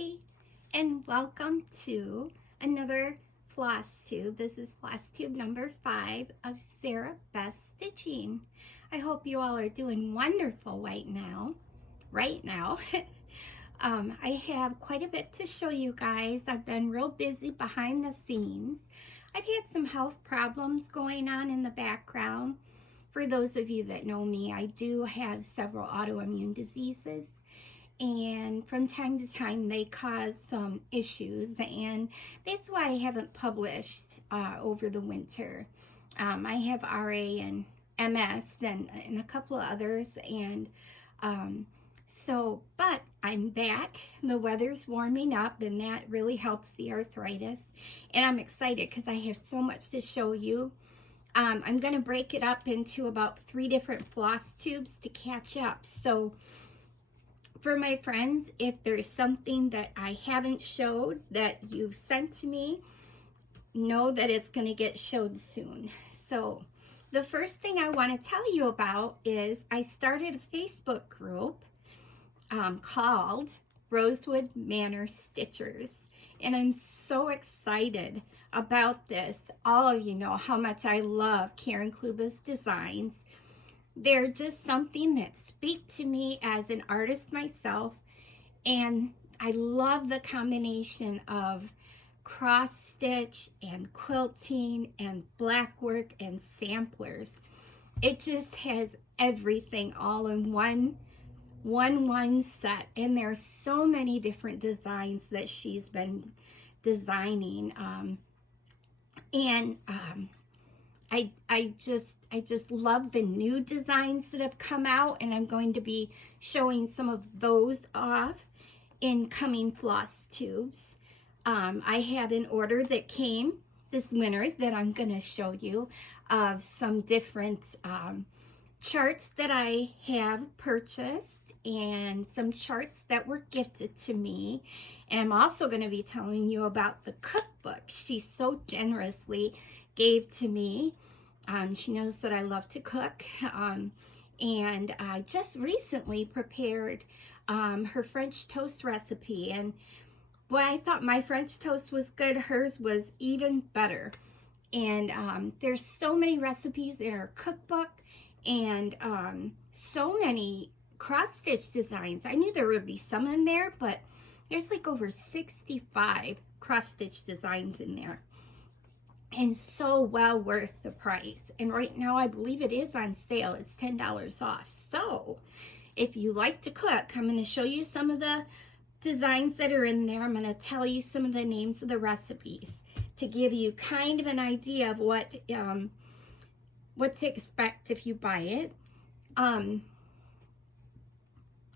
Hi, and welcome to another Flosstube. This is Flosstube number 5 of Sarah Best Stitching. I hope you all are doing wonderful right now. I have quite a bit to show you guys. I've been real busy behind the scenes. I've had some health problems going on in the background. For those of you that know me, I do have several autoimmune diseases. And from time to time they cause some issues, and that's why I haven't published over the winter. I have RA and MS and a couple of others, and but I'm back. The weather's warming up, and that really helps the arthritis, and I'm excited because I have so much to show you. I'm going to break it up into about 3 different floss tubes to catch up. So for my friends, if there's something that I haven't showed that you've sent to me, know that it's going to get showed soon. So the first thing I want to tell you about is I started a Facebook group called Rosewood Manor Stitchers, and I'm so excited about this. All of you know how much I love Karen Kluba's designs. They're just something that speak to me as an artist myself, and I love the combination of cross stitch and quilting and blackwork and samplers. It just has everything all in one set, and there's so many different designs that she's been designing, I just love the new designs that have come out, and I'm going to be showing some of those off in coming floss tubes. I had an order that came this winter that I'm going to show you of some different charts that I have purchased and some charts that were gifted to me. And I'm also going to be telling you about the cookbook she so generously gave to me. She knows that I love to cook, and I just recently prepared her French toast recipe, and boy, I thought my French toast was good. Hers was even better. And there's so many recipes in her cookbook, and so many cross-stitch designs. I knew there would be some in there, but there's like over 65 cross-stitch designs in there, and so well worth the price. And right now I believe it is on sale. It's $10 off. So if you like to cook, I'm going to show you some of the designs that are in there. I'm going to tell you some of the names of the recipes to give you kind of an idea of what to expect if you buy it. And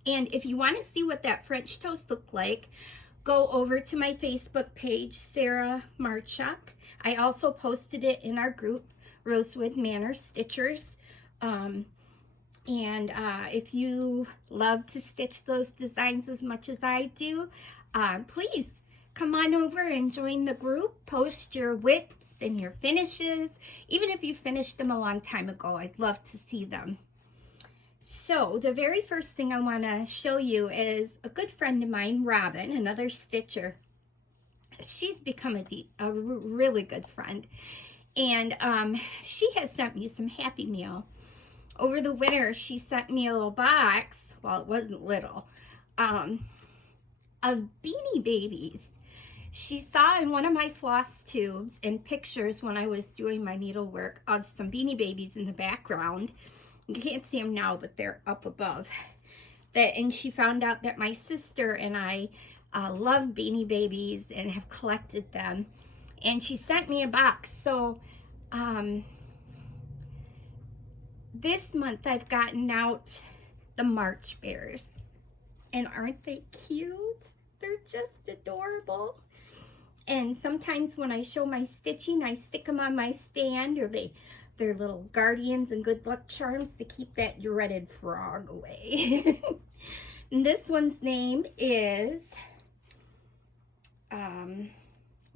if you want to see what that French toast looked like, go over to my Facebook page, Sarah Marchuk. I also posted it in our group, Rosewood Manor Stitchers. If you love to stitch those designs as much as I do, please come on over and join the group. Post your whips and your finishes. Even if you finished them a long time ago, I'd love to see them. So the very first thing I want to show you is a good friend of mine, Robin, another stitcher. She's become a really good friend, and she has sent me some Happy Meal. Over the winter, she sent me a little box, well, it wasn't little, of Beanie Babies. She saw in one of my floss tubes and pictures when I was doing my needlework of some Beanie Babies in the background. You can't see them now, but they're up above. And she found out that my sister and I love Beanie Babies and have collected them, and she sent me a box. So this month I've gotten out the March Bears, and aren't they cute? They're just adorable. And sometimes when I show my stitching, I stick them on my stand, or they're little guardians and good luck charms to keep that dreaded frog away. And this one's name is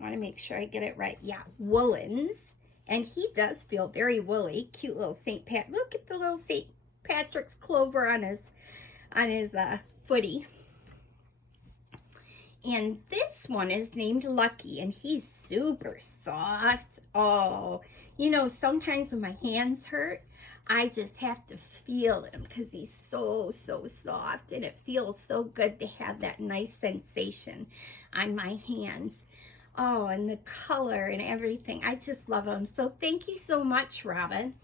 I want to make sure I get it right. Yeah, Woolens. And he does feel very woolly. Cute little St. Pat. Look at the little St. Patrick's clover on his footy. And this one is named Lucky, and he's super soft. Oh, you know, sometimes when my hands hurt, I just have to feel him because he's so, so soft, and it feels so good to have that nice sensation on my hands. Oh, and the color and everything. I just love him. So thank you so much, Robin.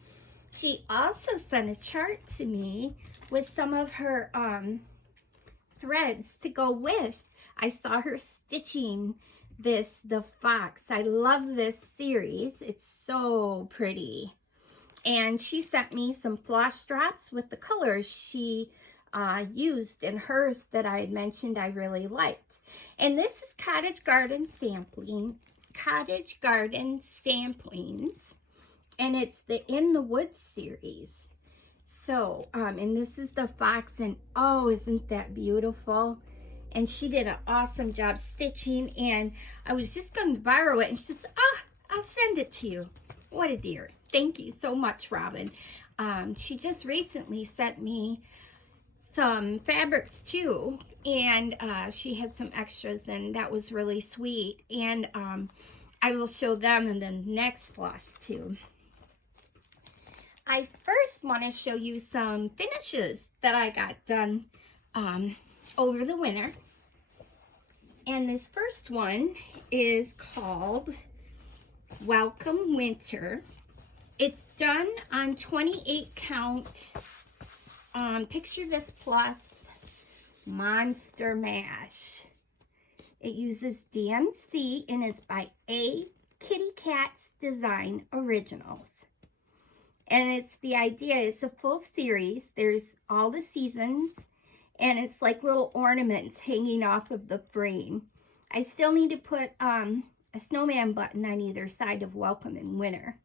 She also sent a chart to me with some of her threads to go with. I saw her stitching this, the fox. I love this series. It's so pretty. And she sent me some floss drops with the colors she used in hers that I had mentioned I really liked. And this is Cottage Garden Samplings. And it's the In the Woods series. So, and this is the fox, and oh, isn't that beautiful? And she did an awesome job stitching, and I was just going to borrow it, and she said, I'll send it to you. What a dear. Thank you so much, Robin. She just recently sent me some fabrics too, and she had some extras, and that was really sweet. And I will show them in the next Flosstube. I first want to show you some finishes that I got done over the winter. And this first one is called Welcome Winter. It's done on 28 count Picture This Plus Monster Mash. It uses DMC and it's by A Kitty Cat's Design Originals. And it's the idea, it's a full series. There's all the seasons, and it's like little ornaments hanging off of the frame. I still need to put a snowman button on either side of Welcome in Winter.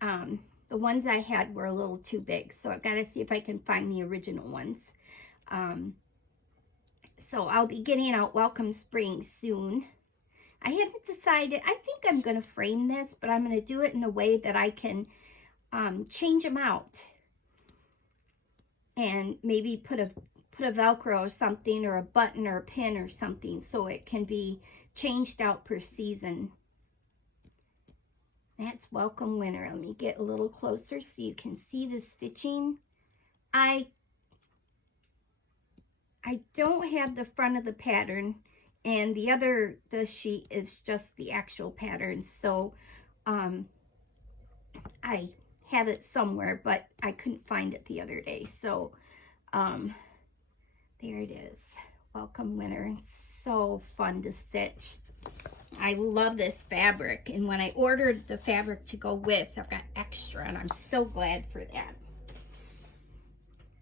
The ones I had were a little too big, so I've got to see if I can find the original ones. So I'll be getting out Welcome Spring soon. I haven't decided. I think I'm going to frame this, but I'm going to do it in a way that I can change them out and maybe put a Velcro or something, or a button or a pin or something, so it can be changed out per season. That's Welcome Winter. Let me get a little closer so you can see the stitching. I don't have the front of the pattern, and the sheet is just the actual pattern, so I have it somewhere, but I couldn't find it the other day. So there it is, Welcome Winter. It's so fun to stitch. I love this fabric, and when I ordered the fabric to go with, I've got extra, and I'm so glad for that.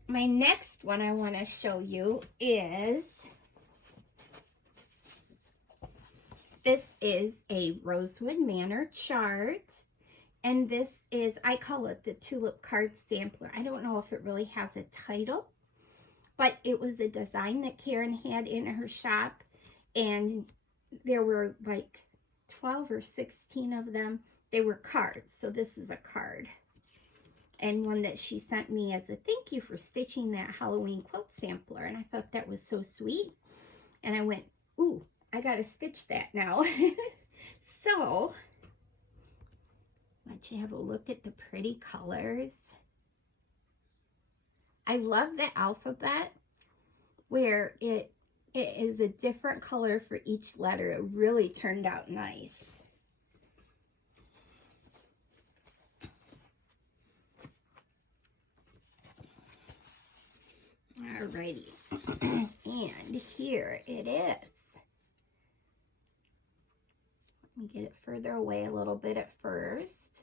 My next one I want to show you is, this is a Rosewood Manor chart. And this is, I call it the Tulip Card Sampler. I don't know if it really has a title, but it was a design that Karen had in her shop. And there were like 12 or 16 of them. They were cards, so this is a card. And one that she sent me as a thank you for stitching that Halloween quilt sampler. And I thought that was so sweet. And I went, ooh, I got to stitch that now. So let you have a look at the pretty colors. I love the alphabet where it is a different color for each letter. It really turned out nice. Alrighty. And here it is. Let me get it further away a little bit at first,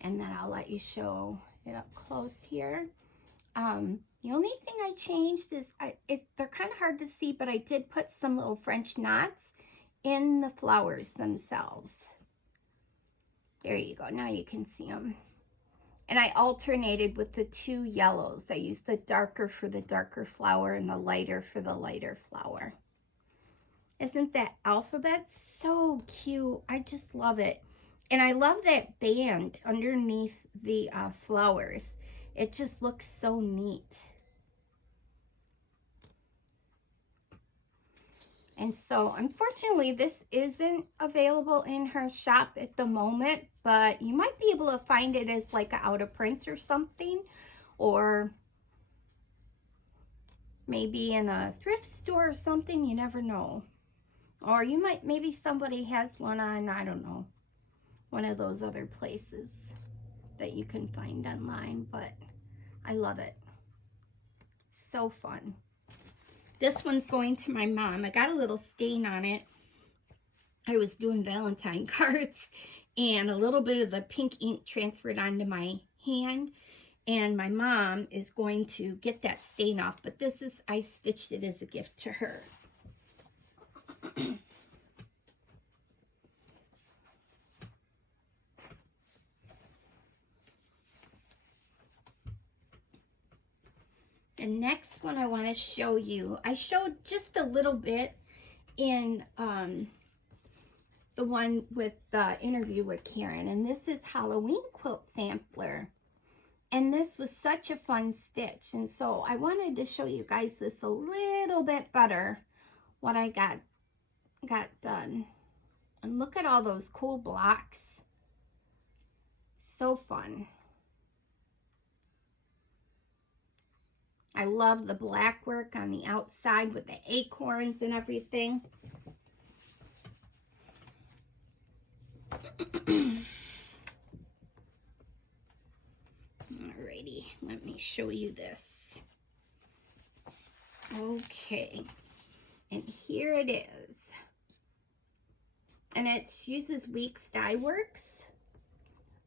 and then I'll let you show it up close here. The only thing I changed is, they're kind of hard to see, but I did put some little French knots in the flowers themselves. There you go. Now you can see them. And I alternated with the two yellows. I used the darker for the darker flower and the lighter for the lighter flower. Isn't that alphabet so cute? I just love it. And I love that band underneath the flowers. It just looks so neat. And so unfortunately this isn't available in her shop at the moment, but you might be able to find it as like out of print or something, or maybe in a thrift store or something, you never know. Or you might, maybe somebody has one on, I don't know, one of those other places that you can find online, but I love it. So fun. This one's going to my mom. I got a little stain on it. I was doing Valentine cards and a little bit of the pink ink transferred onto my hand, and my mom is going to get that stain off, but this is, I stitched it as a gift to her. The next one I want to show you, I showed just a little bit in the one with the interview with Karen, and this is Halloween quilt sampler, and this was such a fun stitch, and so I wanted to show you guys this a little bit better, what I got done. And look at all those cool blocks. So fun. I love the black work on the outside with the acorns and everything. Alrighty, let me show you this. Okay, and here it is. And it uses Weeks Dye Works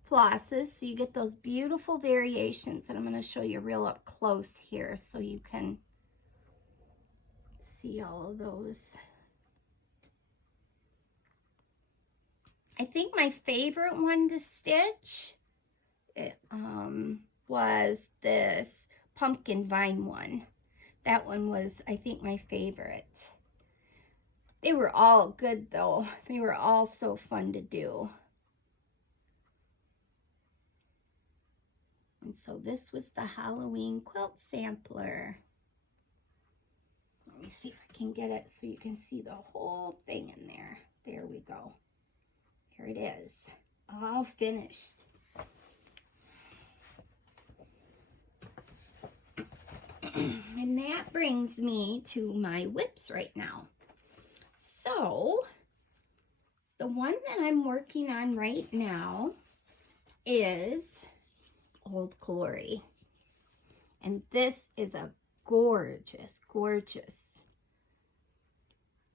flosses, so you get those beautiful variations, and I'm going to show you real up close here so you can see all of those. I think my favorite one to stitch was this pumpkin vine one. That one was, I think, my favorite. They were all good though. They were all so fun to do. And so this was the Halloween quilt sampler. Let me see if I can get it so you can see the whole thing in there. There we go. Here it is, all finished. And that brings me to my whips right now. So the one that I'm working on right now is Old Glory. And this is a gorgeous, gorgeous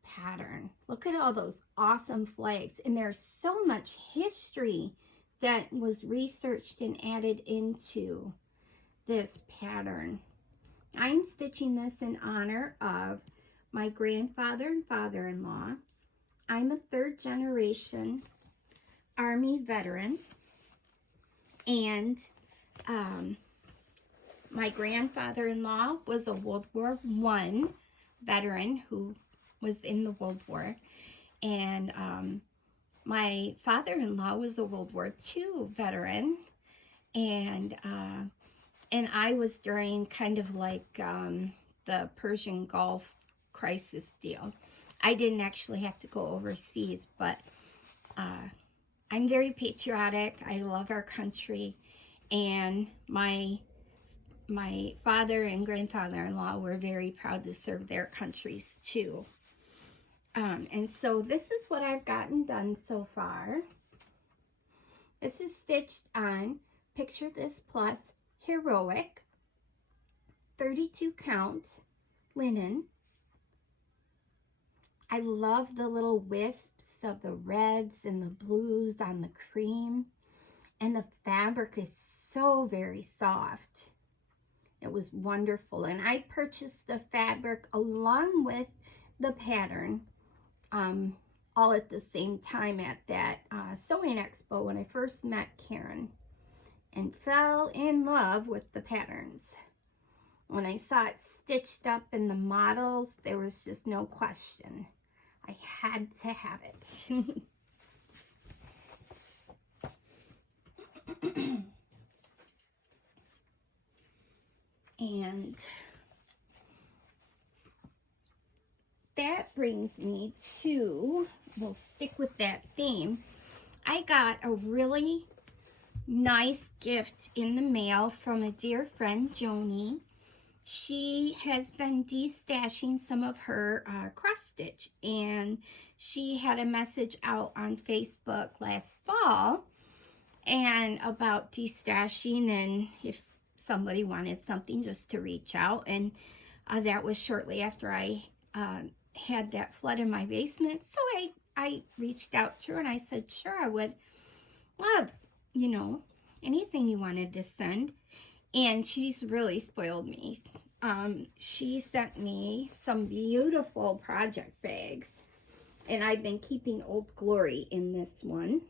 pattern. Look at all those awesome flags. And there's so much history that was researched and added into this pattern. I'm stitching this in honor of my grandfather and father-in-law. I'm a third generation Army veteran, and my grandfather-in-law was a World War I veteran who was in the World War, and my father-in-law was a World War II veteran, and I was during kind of like the Persian Gulf crisis deal. I didn't actually have to go overseas, but I'm very patriotic. I love our country, and my father and grandfather-in-law were very proud to serve their countries too. And so this is what I've gotten done so far. This is stitched on Picture This Plus Heroic 32 count linen. I love the little wisps of the reds and the blues on the cream, and the fabric is so very soft. It was wonderful, and I purchased the fabric along with the pattern all at the same time at that sewing expo when I first met Karen, and fell in love with the patterns. When I saw it stitched up in the models, there was just no question. I had to have it. And that brings me to, we'll stick with that theme. I got a really nice gift in the mail from a dear friend, Joni. She has been destashing some of her cross stitch, and she had a message out on Facebook last fall and about destashing, and if somebody wanted something, just to reach out. And that was shortly after I had that flood in my basement, so I reached out to her and I said, sure, I would love, you know, anything you wanted to send. And she's really spoiled me. She sent me some beautiful project bags, and I've been keeping Old Glory in this one.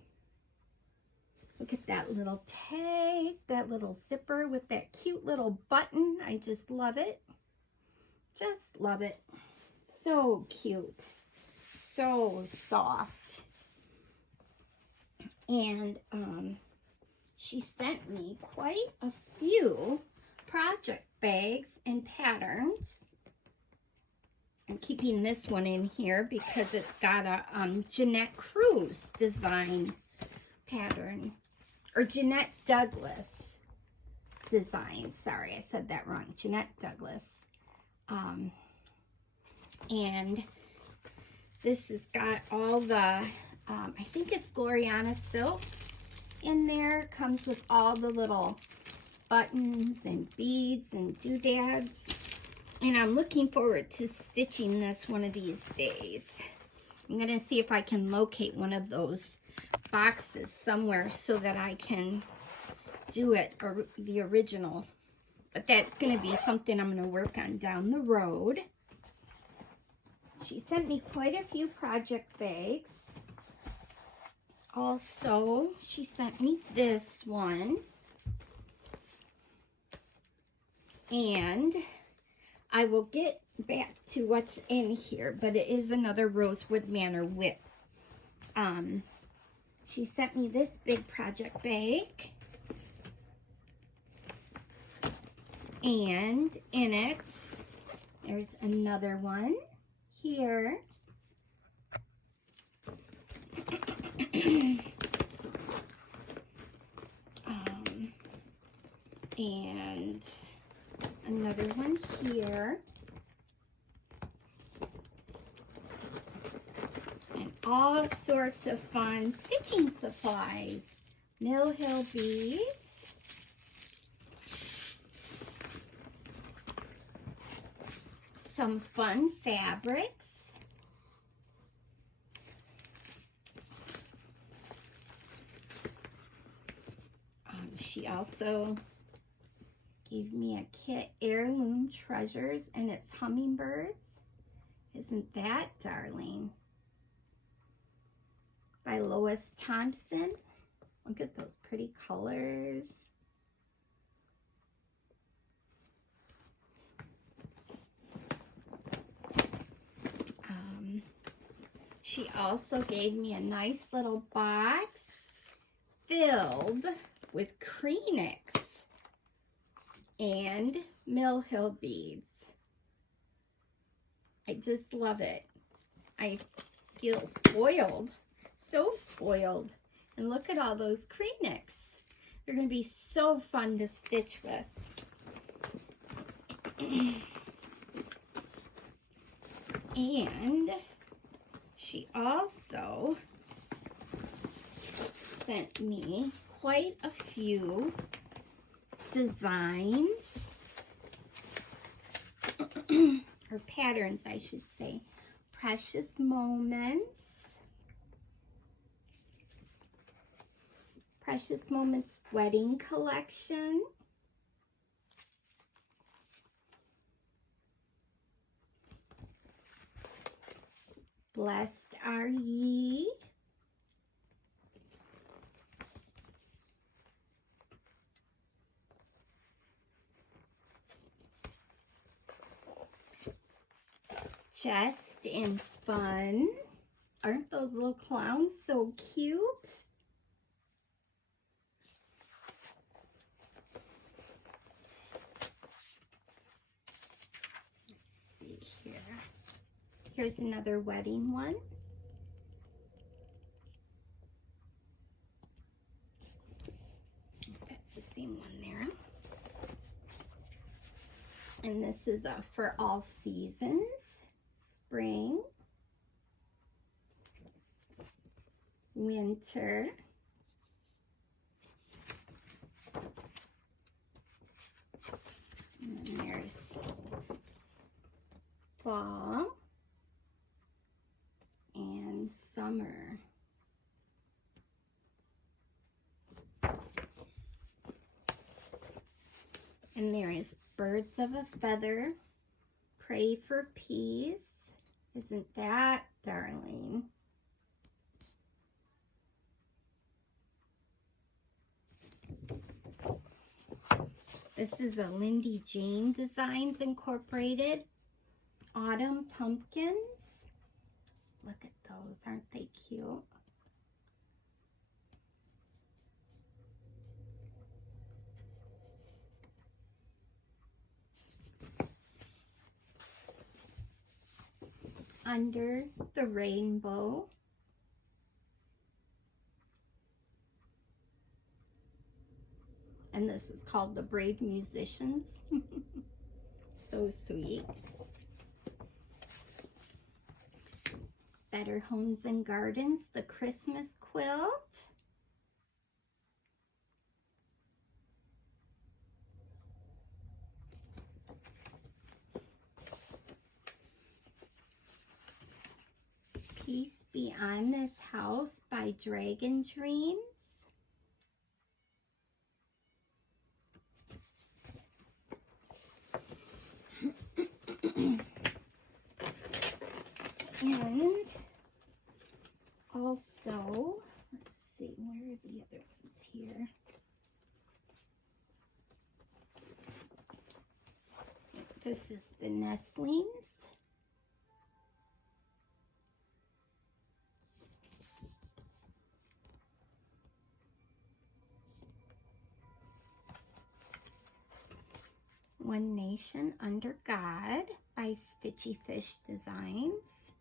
Look at that little tag, that little zipper with that cute little button. I just love it. Just love it. So cute. So soft. And she sent me quite a few project bags and patterns. I'm keeping this one in here because it's got a Jeanette Cruz design pattern, or Jeanette Douglas design. Sorry, I said that wrong. Jeanette Douglas. And this has got all the, I think it's Gloriana silks in there. Comes with all the little buttons and beads and doodads. And I'm looking forward to stitching this one of these days. I'm going to see if I can locate one of those boxes somewhere so that I can do it, or the original. But that's going to be something I'm going to work on down the road. She sent me quite a few project bags. Also, she sent me this one. And I will get back to what's in here, but it is another Rosewood Manor whip. She sent me this big project bag. And in it, there's another one here. And another one here. And all sorts of fun stitching supplies. Mill Hill beads. Some fun fabrics. She also gave me a kit, Heirloom Treasures, and it's hummingbirds. Isn't that darling? By Lois Thompson. Look at those pretty colors. She also gave me a nice little box filled with Kleenex and Mill Hill beads. I just love it. I feel spoiled, so spoiled. And look at all those Kleenex. They're going to be so fun to stitch with. And she also sent me quite a few designs, or patterns, I should say. Precious Moments. Precious Moments Wedding Collection. Blessed Are Ye. Just in Fun. Aren't those little clowns so cute? Let's see here. Here's another wedding one. That's the same one there. And this is for all seasons, spring, winter, and then there's fall and summer. And there is birds of a feather, pray for peace. Isn't that darling? This is a Lindy Jane Designs Incorporated Autumn Pumpkins. Look at those, aren't they cute? Under the Rainbow. And this is called The Brave Musicians. So sweet. Better Homes and Gardens, the Christmas quilt. Peace Be on This House by Dragon Dreams. And also, let's see, where are the other ones here? This is the Nestlings. One Nation Under God by Stitchy Fish Designs.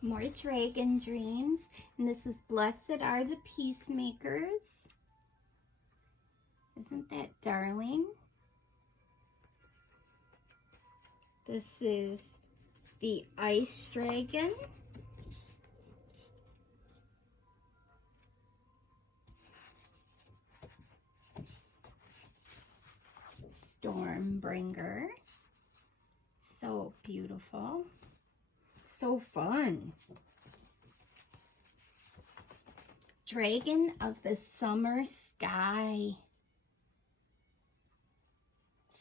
More Dragon Dreams. And this is Blessed Are the Peacemakers. Isn't that darling? This is the Ice Dragon. Stormbringer. So beautiful. So fun. Dragon of the Summer Sky.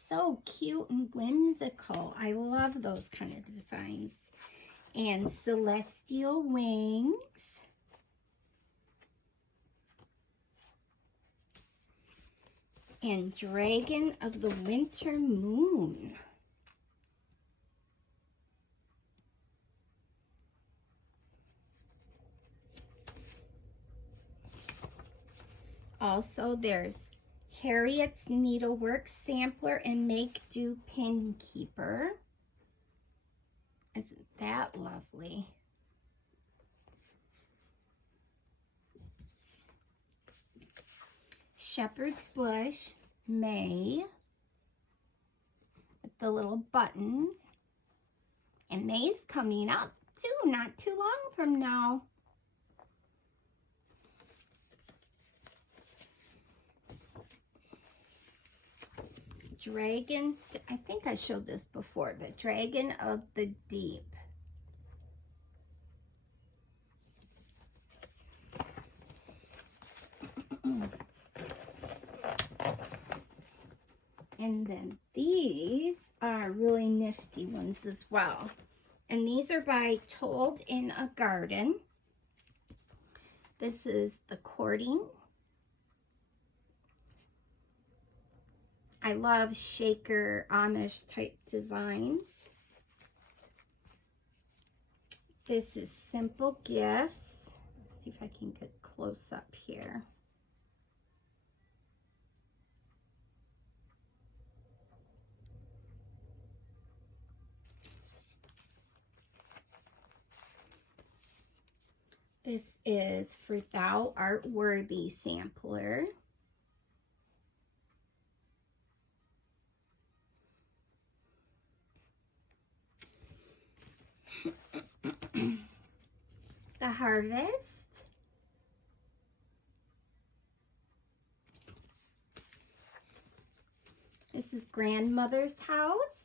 So cute and whimsical. I love those kind of designs. And Celestial Wings. And Dragon of the Winter Moon. Also, there's Harriet's Needlework Sampler and Make Do Pin Keeper. Isn't that lovely? Shepherd's Bush, May, with the little buttons. And May's coming up too, not too long from now. Dragon, I think I showed this before, but Dragon of the Deep. And then these are really nifty ones as well. And these are by Told in a Garden. This is the Courting. I love shaker Amish type designs. This is Simple Gifts. Let's see if I can get close up here. This is For Thou Art Worthy sampler. The Harvest. This is Grandmother's House.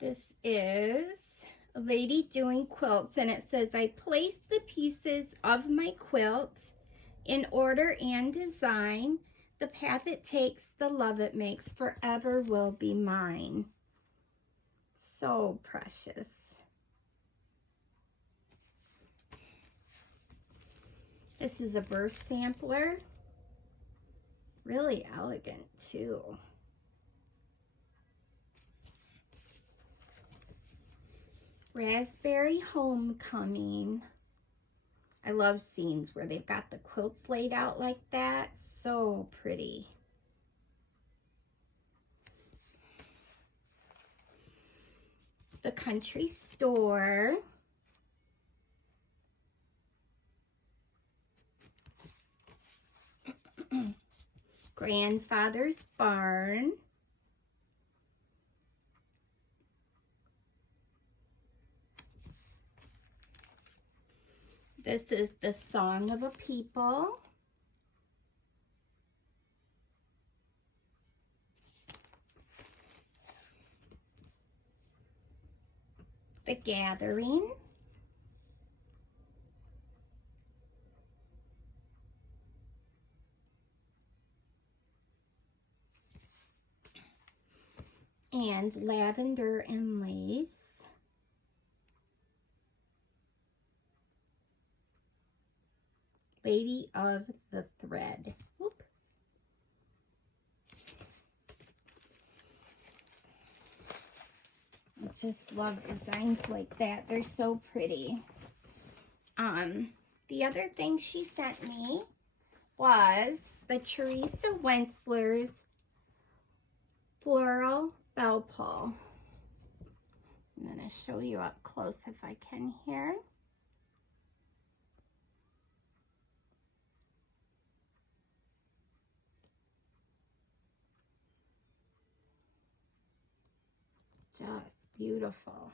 This is a lady doing quilts, and it says, I place the pieces of my quilt in order and design. The path it takes, the love it makes, forever will be mine. So precious. This is a birth sampler. Really elegant too. Raspberry Homecoming. I love scenes where they've got the quilts laid out like that. So pretty. The Country Store. Grandfather's Barn. This is The Song of a People. The Gathering. And Lavender and Lace. Lady of the Thread. Whoop. I just love designs like that. They're so pretty. The other thing she sent me was the Teresa Wentzler's Floral Bell Pull. I'm going to show you up close if I can here. Just beautiful.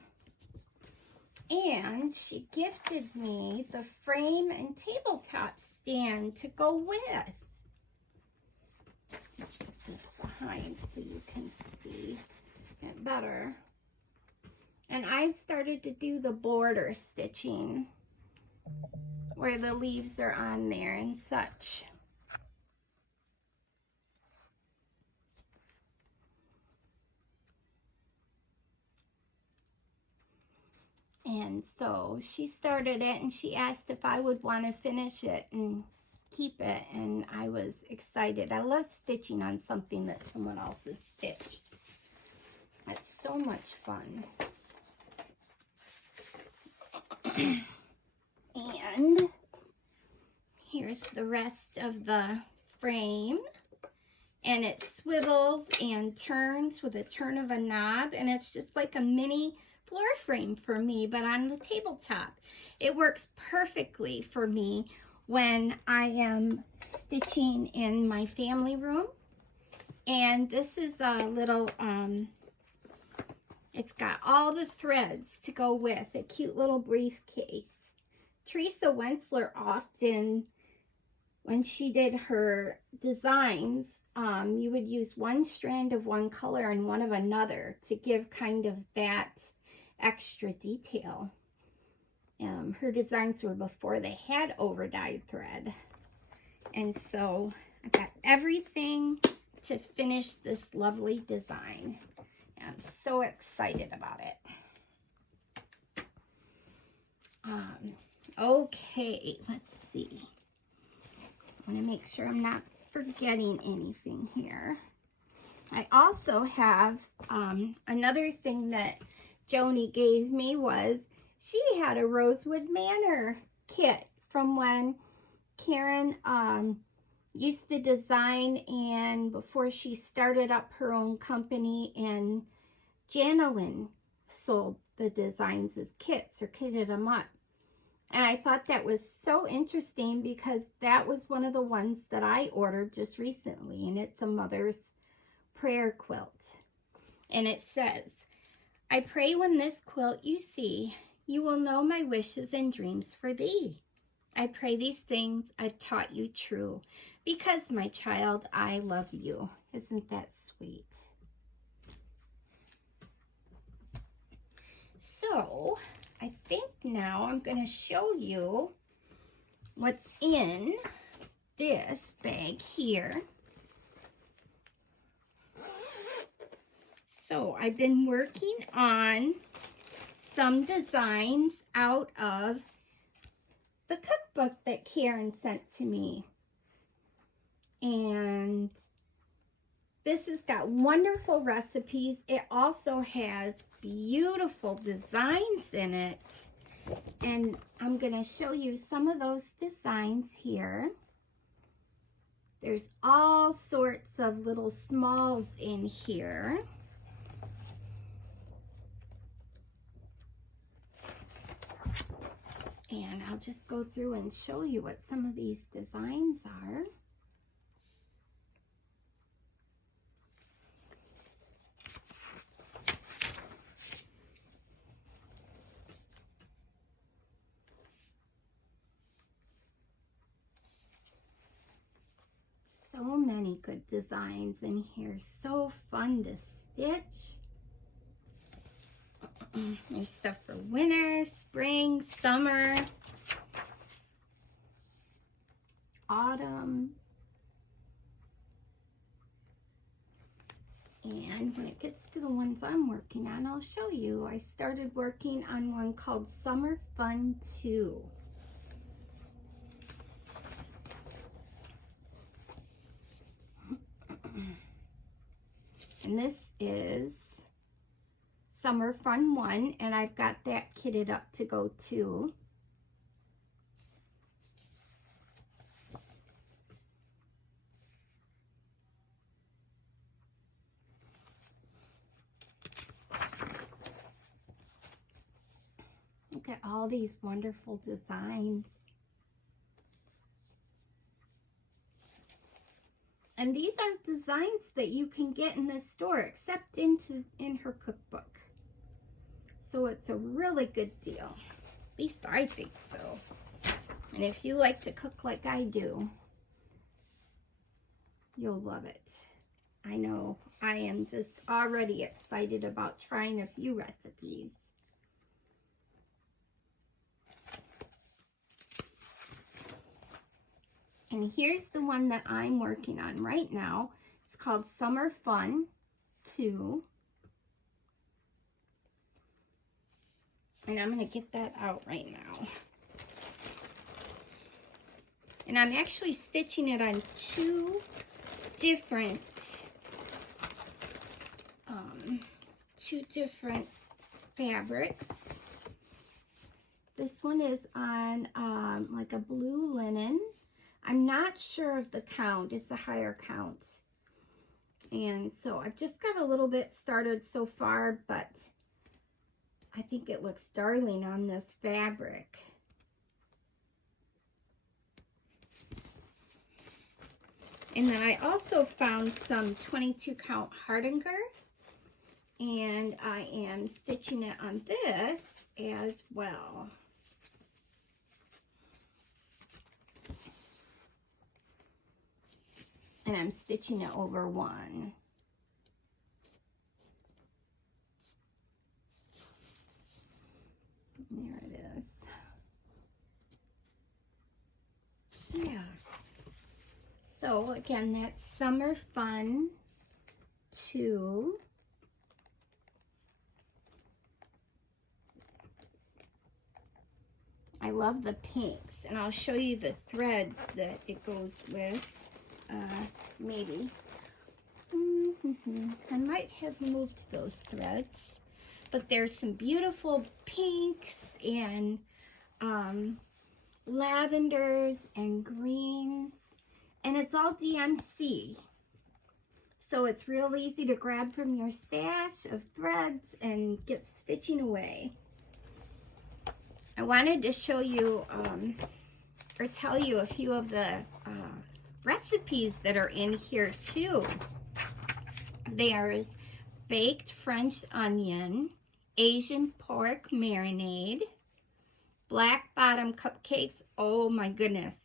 And she gifted me the frame and tabletop stand to go with. Put this behind so you can see it better. And I've started to do the border stitching where the leaves are on there and such. And so she started it and she asked if I would want to finish it and keep it, and I was excited. I love stitching on something that someone else has stitched. It's so much fun. And here's the rest of the frame. And it swivels and turns with a turn of a knob, and it's just like a mini floor frame for me, but on the tabletop. It works perfectly for me when I am stitching in my family room. And this is a little, it's got all the threads to go with, a cute little briefcase. Teresa Wentzler often, when she did her designs, you would use one strand of one color and one of another to give kind of that extra detail. Her designs were before they had over-dyed thread. And so I got everything to finish this lovely design. I'm so excited about it. Okay, let's see. I want to make sure I'm not forgetting anything here. I also have another thing that Joni gave me was she had a Rosewood Manor kit from when Karen used to design, and before she started up her own company in Janelyn sold the designs as kits or kitted them up. And I thought that was so interesting because that was one of the ones that I ordered just recently. And it's a mother's prayer quilt. And it says, I pray when this quilt you see, you will know my wishes and dreams for thee. I pray these things I've taught you true, because, my child, I love you. Isn't that sweet? So, I think now I'm going to show you what's in this bag here. So, I've been working on some designs out of the cookbook that Karen sent to me. And this has got wonderful recipes. It also has beautiful designs in it. And I'm going to show you some of those designs here. There's all sorts of little smalls in here. And I'll just go through and show you what some of these designs are. So many good designs in here. So fun to stitch. There's stuff for winter, spring, summer, autumn. And when it gets to the ones I'm working on, I'll show you. I started working on one called Summer Fun 2. And this is Summer Fun 1, and I've got that kitted up to go too. Look at all these wonderful designs. And these are designs that you can get in the store, except in her cookbook. So it's a really good deal. At least I think so. And if you like to cook like I do, you'll love it. I know I am just already excited about trying a few recipes. And here's the one that I'm working on right now. It's called Summer Fun 2. And I'm going to get that out right now. And I'm actually stitching it on two different fabrics. This one is on like a blue linen. I'm not sure of the count. It's a higher count. And so I've just got a little bit started so far, but I think it looks darling on this fabric. And then I also found some 22 count hardinger, and I am stitching it on this as well. And I'm stitching it over one. There it is. Yeah. So again, that's Summer Fun 2. I love the pinks, and I'll show you the threads that it goes with. Maybe. I might have moved those threads, but there's some beautiful pinks and lavenders and greens, and it's all DMC. So it's real easy to grab from your stash of threads and get stitching away. I wanted to show you or tell you a few of the recipes that are in here too. There's baked French onion, Asian pork marinade, black bottom cupcakes. Oh my goodness.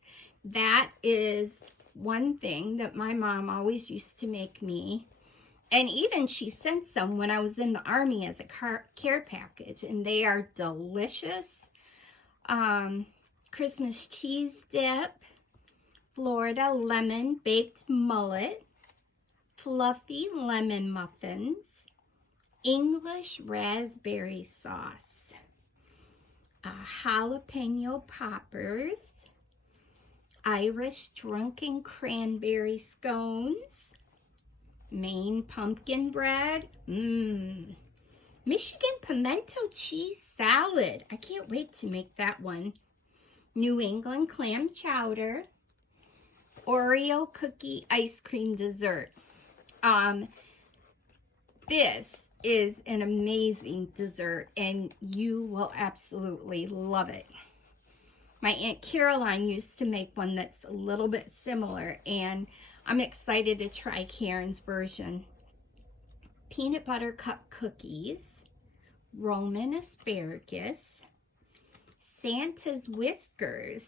That is one thing that my mom always used to make me. And even she sent some when I was in the Army as a care package, and they are delicious. Christmas cheese dip, Florida lemon baked mullet, fluffy lemon muffins, English raspberry sauce, jalapeno poppers, Irish drunken cranberry scones, Maine pumpkin bread, Michigan pimento cheese salad. I can't wait to make that one. New England clam chowder, Oreo cookie ice cream dessert. This is an amazing dessert and you will absolutely love it. My Aunt Caroline used to make one that's a little bit similar, and I'm excited to try Karen's version. Peanut butter cup cookies, Roman asparagus, Santa's whiskers,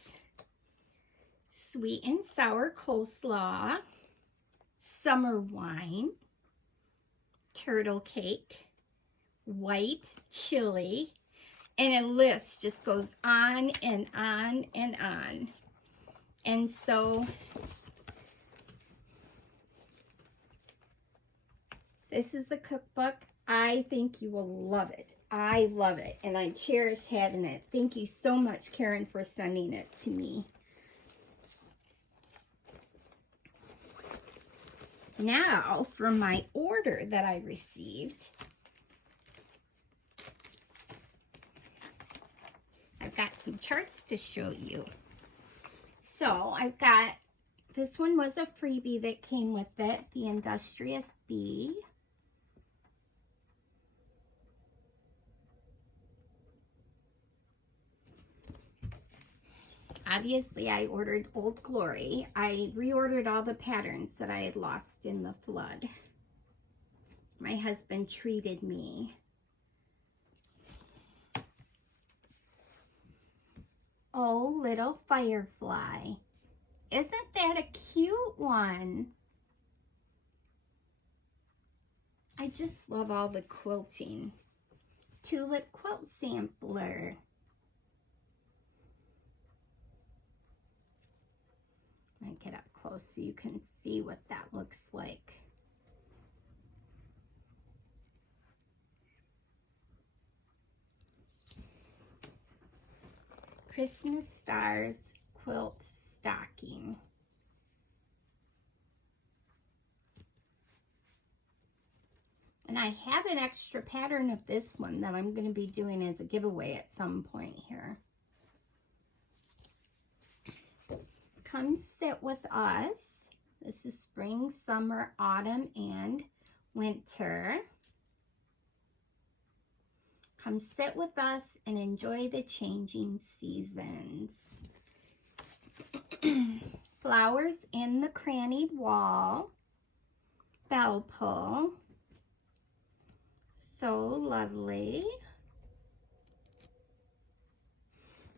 sweet and sour coleslaw, summer wine, turtle cake, white chili, and a list just goes on and on and on. And so this is the cookbook. I think you will love it. I love it, and I cherish having it. Thank you so much, Karen, for sending it to me. Now, for my order that I received, I've got some charts to show you. So, I've got, this one was a freebie that came with it, the Industrious Bee. Obviously, I ordered Old Glory. I reordered all the patterns that I had lost in the flood. My husband treated me. Oh, Little Firefly. Isn't that a cute one? I just love all the quilting. Tulip quilt sampler. I'm going to get up close so you can see what that looks like. Christmas Stars quilt stocking. And I have an extra pattern of this one that I'm going to be doing as a giveaway at some point here. Come sit with us. This is spring, summer, autumn, and winter. Come sit with us and enjoy the changing seasons. Flowers in the crannied wall. Bell pull. So lovely.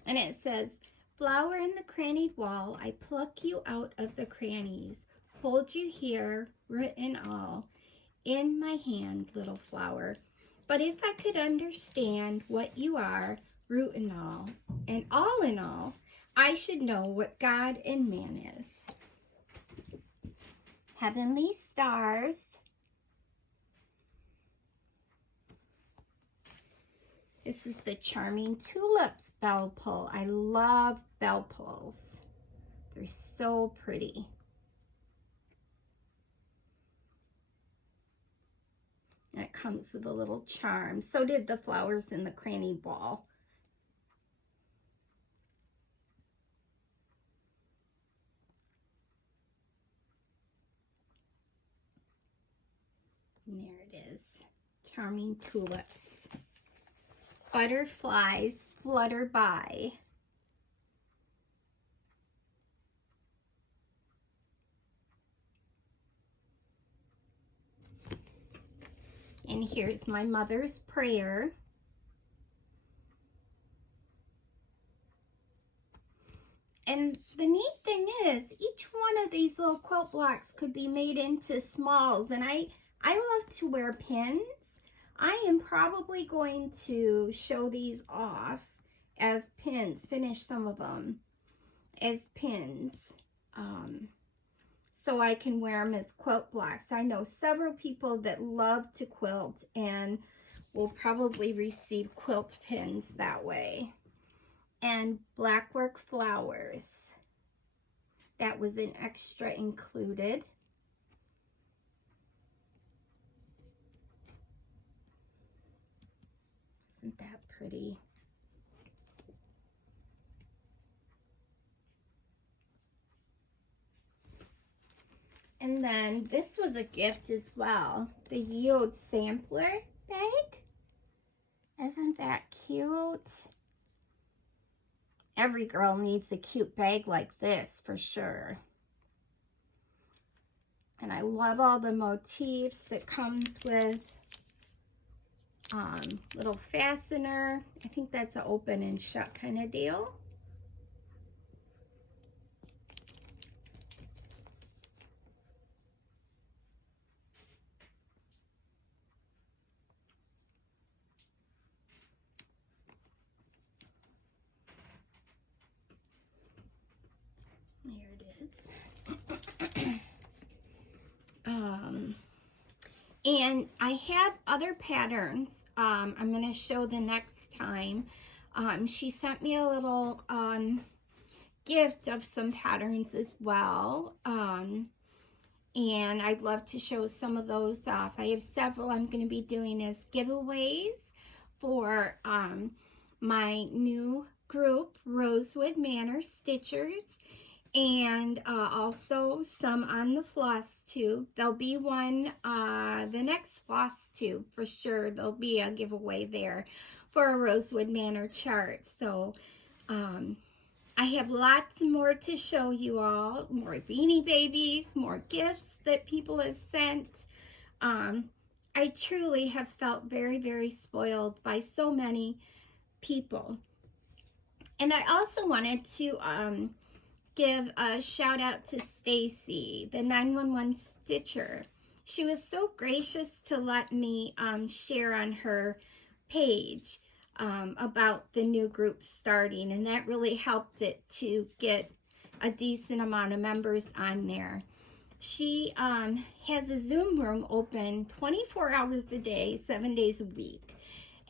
And it says, flower in the crannied wall, I pluck you out of the crannies, hold you here, root and all, in my hand, little flower. But if I could understand what you are, root and all in all, I should know what God and man is. Heavenly stars. This is the Charming Tulips bell pull. I love bell pulls. They're so pretty. And it comes with a little charm. So did the flowers in the cranny wall. Charming Tulips. Butterflies flutter by. And here's my mother's prayer. And the neat thing is, each one of these little quilt blocks could be made into smalls. And I love to wear pins. I am probably going to show these off as pins, finish some of them as pins, so I can wear them as quilt blocks. I know several people that love to quilt and will probably receive quilt pins that way. And BLACKWORK flowers. That was an extra included. Isn't that pretty? And then this was a gift as well. The Yield Sampler bag. Isn't that cute? Every girl needs a cute bag like this for sure. And I love all the motifs. It comes with little fastener. I think that's an open and shut kind of deal. There it is. And I have other patterns I'm going to show the next time. She sent me a little gift of some patterns as well. And I'd love to show some of those off. I have several I'm going to be doing as giveaways for my new group, Rosewood Manor Stitchers. And also some on the Flosstube. There'll be one, the next Flosstube for sure. There'll be a giveaway there for a Rosewood Manor chart. So I have lots more to show you all. More Beanie Babies, more gifts that people have sent. I truly have felt very, very spoiled by so many people. And I also wanted to give a shout out to Stacy, the 911 Stitcher. She was so gracious to let me share on her page about the new group starting, and that really helped it to get a decent amount of members on there. She has a Zoom room open 24 hours a day, 7 days a week.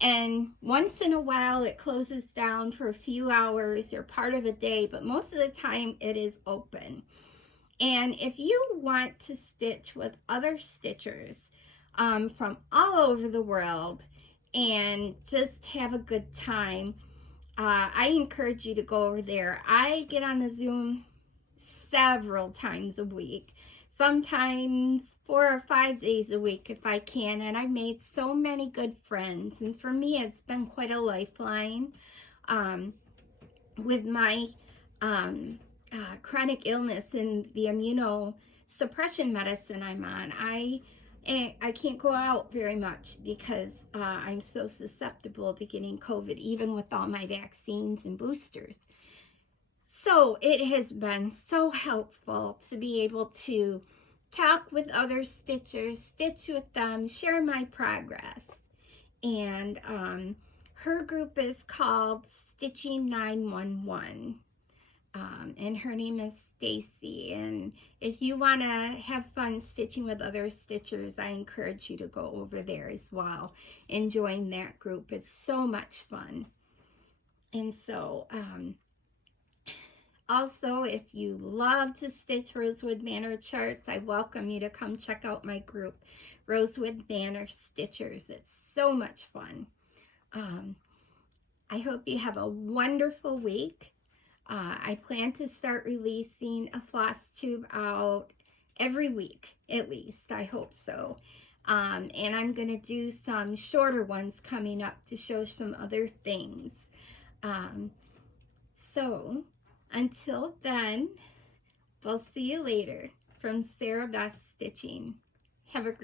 And once in a while it closes down for a few hours or part of a day, but most of the time it is open. And if you want to stitch with other stitchers from all over the world and just have a good time, I encourage you to go over there. I get on the Zoom several times a week. Sometimes 4 or 5 days a week if I can, and I've made so many good friends, and for me it's been quite a lifeline with my chronic illness and the immunosuppression medicine I'm on. I can't go out very much because I'm so susceptible to getting COVID, even with all my vaccines and boosters. So it has been so helpful to be able to talk with other stitchers, stitch with them, share my progress. And her group is called Stitching 911. And her name is Stacy. And if you want to have fun stitching with other stitchers, I encourage you to go over there as well and join that group. It's so much fun. And so also, if you love to stitch Rosewood Manor charts, I welcome you to come check out my group, Rosewood Manor Stitchers. It's so much fun. I hope you have a wonderful week. I plan to start releasing a Flosstube out every week, at least. I hope so. And I'm going to do some shorter ones coming up to show some other things. So until then, we'll see you later from Sarah Beth Stitching. Have a great